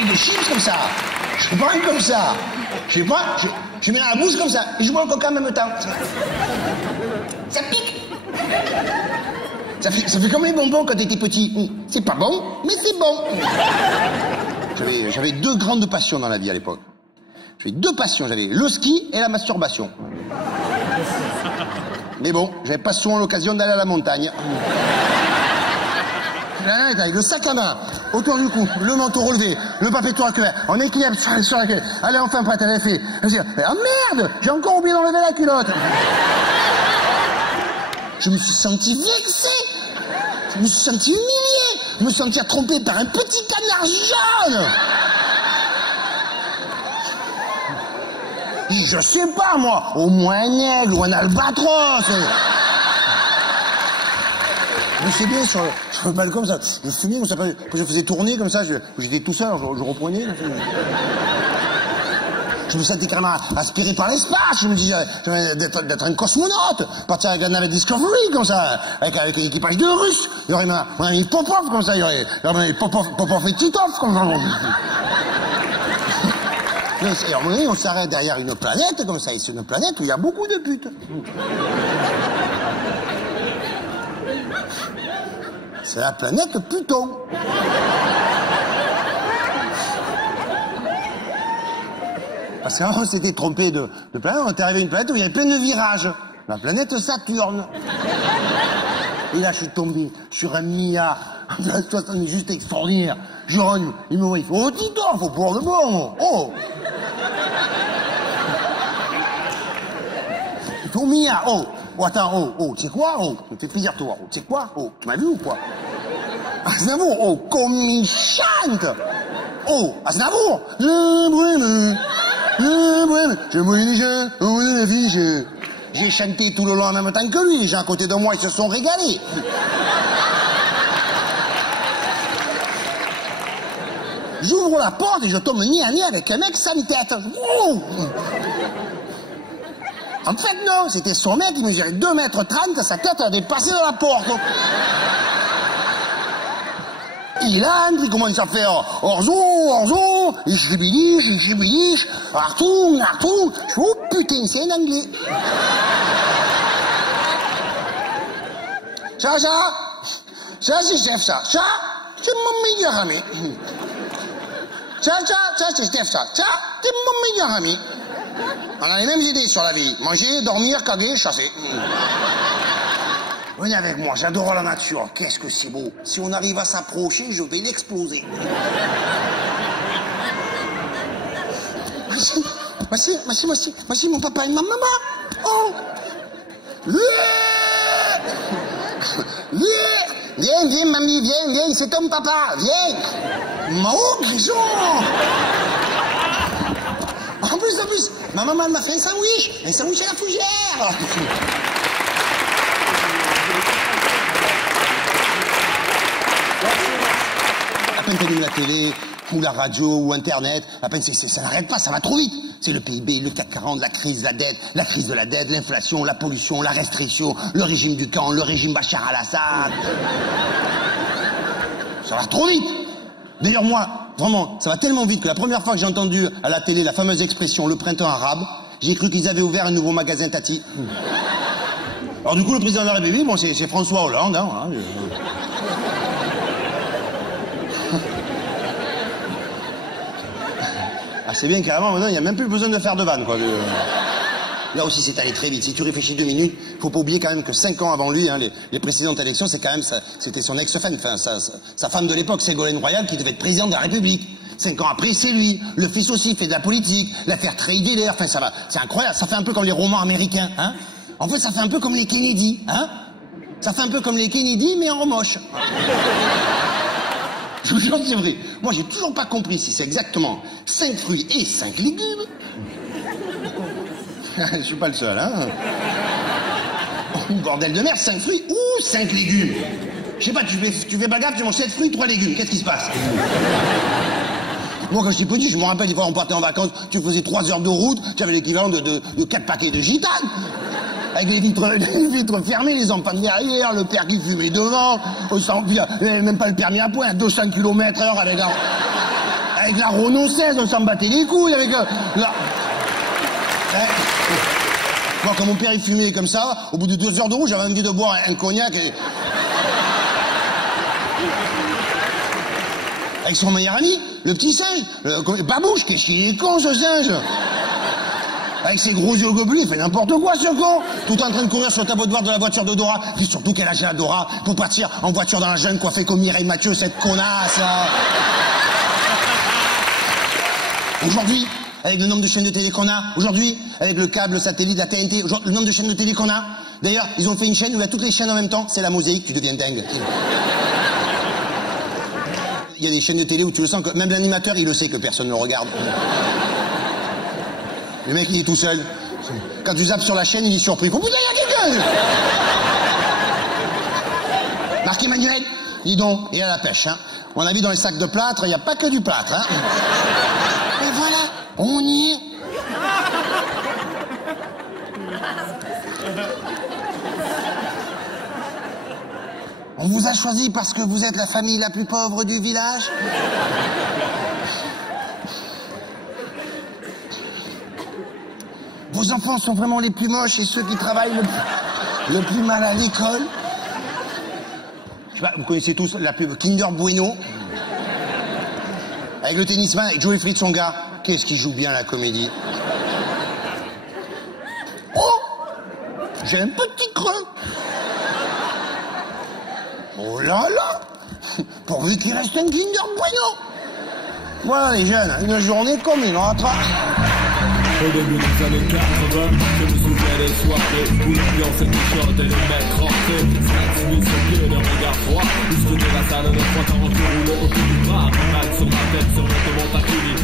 avec des chips comme ça. Je prends comme ça. Je sais pas, je mets dans la bouche comme ça. Et je bois le coca en même temps. Ça pique. Ça fait comme les bonbons quand t'étais petit. C'est pas bon, mais c'est bon. J'avais deux grandes passions dans la vie à l'époque. J'avais deux passions. J'avais le ski et la masturbation. Mais bon, j'avais pas souvent l'occasion d'aller à la montagne. Avec le sac à main, autour du cou, le manteau relevé, le papeteau à cuillère, on équilibre sur la cuillère. Allez, enfin prête, elle est fait. Oh merde, j'ai encore oublié d'enlever la culotte. Je me suis senti vexé. Je me suis senti humilié. Je me suis senti trompé par un petit canard jaune. Je sais pas, moi, au moins un aigle ou un albatros. Je sais bien sur le balcon, ça, je fumais, que je faisais tourner comme ça, j'étais tout seul, je reprenais. Je me sentais carrément aspiré par l'espace, je me disais d'être un cosmonaute, partir avec la navette Discovery comme ça, avec un équipage de Russes. Il y aurait mon ami Popov comme ça, il y aurait mon ami Popov et Titov comme ça. Et à un moment donné, on s'arrête derrière une planète comme ça, et c'est une planète où il y a beaucoup de putes. C'est la planète Pluton. Parce qu'avant, on s'était trompé de planète, on était arrivé à une planète où il y avait plein de virages. La planète Saturne. Et là, je suis tombé sur un milliard. Toi, ça est juste extraordinaire. Jérôme, il me voit, il fait, oh, Tito, faut pour de bon. Oh. Au milliard, oh. Oh, attends, oh, tu sais quoi, oh, ça me fait plaisir de te voir, oh, tu sais quoi, oh, tu m'as vu ou quoi? Aznavour, oh, comme il chante! Oh, Aznavour! Je brûle les jeux, oh, les filles, j'ai chanté tout le long en même temps que lui, les gens à côté de moi, ils se sont régalés. J'ouvre la porte et je tombe nez à nez avec un mec sans tête. Oh. En fait, non, c'était son mec, il mesurait 2,30 m, sa tête a dépassé de la porte. Il entre, il commence à faire orzo, et chibiliche, Artou. Je fais, oh putain, c'est un anglais. Ça, c'est Steph, ça, c'est mon meilleur ami. Ça, c'est Steph, ça, c'est mon meilleur ami. On a les mêmes idées sur la vie. Manger, dormir, caguer, chasser. Venez avec moi, j'adore la nature. Qu'est-ce que c'est beau. Si on arrive à s'approcher, je vais l'exploser. Voici mon papa et ma maman. Oh. Viens, mamie, viens, c'est ton papa, viens. Oh, grison. En plus, ma maman m'a fait un sandwich à la fougère. À peine t'allumes la télé, ou la radio, ou Internet, à peine ça n'arrête pas, ça va trop vite. C'est le PIB, le CAC 40, la crise de la dette, l'inflation, la pollution, la restriction, le régime du camp, le régime Bachar al-Assad. Ça va trop vite. D'ailleurs, moi, vraiment, ça va tellement vite que la première fois que j'ai entendu à la télé la fameuse expression « le printemps arabe », j'ai cru qu'ils avaient ouvert un nouveau magasin Tati. Alors du coup, le président de la République, bon, c'est François Hollande, hein. Ah, c'est bien, carrément, maintenant, il n'y a même plus besoin de faire de vanne, quoi. Là aussi, c'est allé très vite. Si tu réfléchis 2 minutes, faut pas oublier quand même que 5 ans avant lui, hein, les précédentes élections, c'est quand même c'était son ex-femme, enfin, sa femme de l'époque, Ségolène Royal, qui devait être président de la République. 5 ans après, c'est lui. Le fils aussi fait de la politique. L'affaire Trey-Veller, enfin, ça va. C'est incroyable. Ça fait un peu comme les romans américains, hein. En fait, ça fait un peu comme les Kennedy, hein. Ça fait un peu comme les Kennedy, mais en moche. Je vous jure que c'est vrai. Moi, j'ai toujours pas compris si c'est exactement 5 fruits et 5 légumes. Je suis pas le seul, hein. Oh, bordel de merde, 5 fruits ou 5 légumes. Je sais pas, tu fais pas gaffe, tu manges 7 fruits, 3 légumes. Qu'est-ce qui se passe? Moi, quand j'étais petit, je me rappelle, des fois, on partait en vacances, tu faisais 3 heures de route, tu avais l'équivalent de 4 paquets de gitanes. Avec les vitres fermées, les enfants derrière, le père qui fumait devant, même pas le permis à point, à 200 km/h Avec la Renault 16, on s'en battait les couilles avec la... Moi, quand mon père il fumait comme ça, au bout de 2 heures de route, j'avais envie de boire un cognac et... Avec son meilleur ami, le petit singe, Babouche, qu'est-ce qu'il est con ce singe. Avec ses gros yeux gobelets, il fait n'importe quoi ce con. Tout en train de courir sur le tableau de bord de la voiture de Dora. Puis surtout qu'elle a âge Dora pour partir en voiture dans la jungle coiffée comme Mireille Mathieu, cette connasse là. Aujourd'hui, avec le nombre de chaînes de télé qu'on a, aujourd'hui, avec le câble, le satellite, la TNT, le nombre de chaînes de télé qu'on a. D'ailleurs, ils ont fait une chaîne où il y a toutes les chaînes en même temps, c'est la mosaïque, tu deviens dingue. Il y a des chaînes de télé où tu le sens que même l'animateur, il le sait que personne ne le regarde. Le mec, il est tout seul. Quand tu zappes sur la chaîne, il est surpris. Oh putain, il y a quelqu'un. Marc-Emmanuel, dis donc, il y a la pêche, hein. On a vu dans les sacs de plâtre, il n'y a pas que du plâtre, hein. Et voilà, on y est. On vous a choisi parce que vous êtes la famille la plus pauvre du village. Vos enfants sont vraiment les plus moches et ceux qui travaillent le plus mal à l'école. Je sais pas, vous connaissez tous la pub Kinder Bueno. Avec le tennisman, avec Joey Fritz, son gars. Qu'est-ce qu'il joue bien la comédie. Oh, j'ai un petit creux. Oh là là! Pourvu qu'il reste un Kinder Bueno! Voilà les jeunes, une journée comme une autre. Au début des années 80, je me souviens des soirées où l'ambiance était chaude et les mecs rentraient. Snacks mis sur pied d'un regard froid. Jusque de la salle de 3 ans, je roule autour du bras. Mal sur ma tête, sur le monte à Cuny.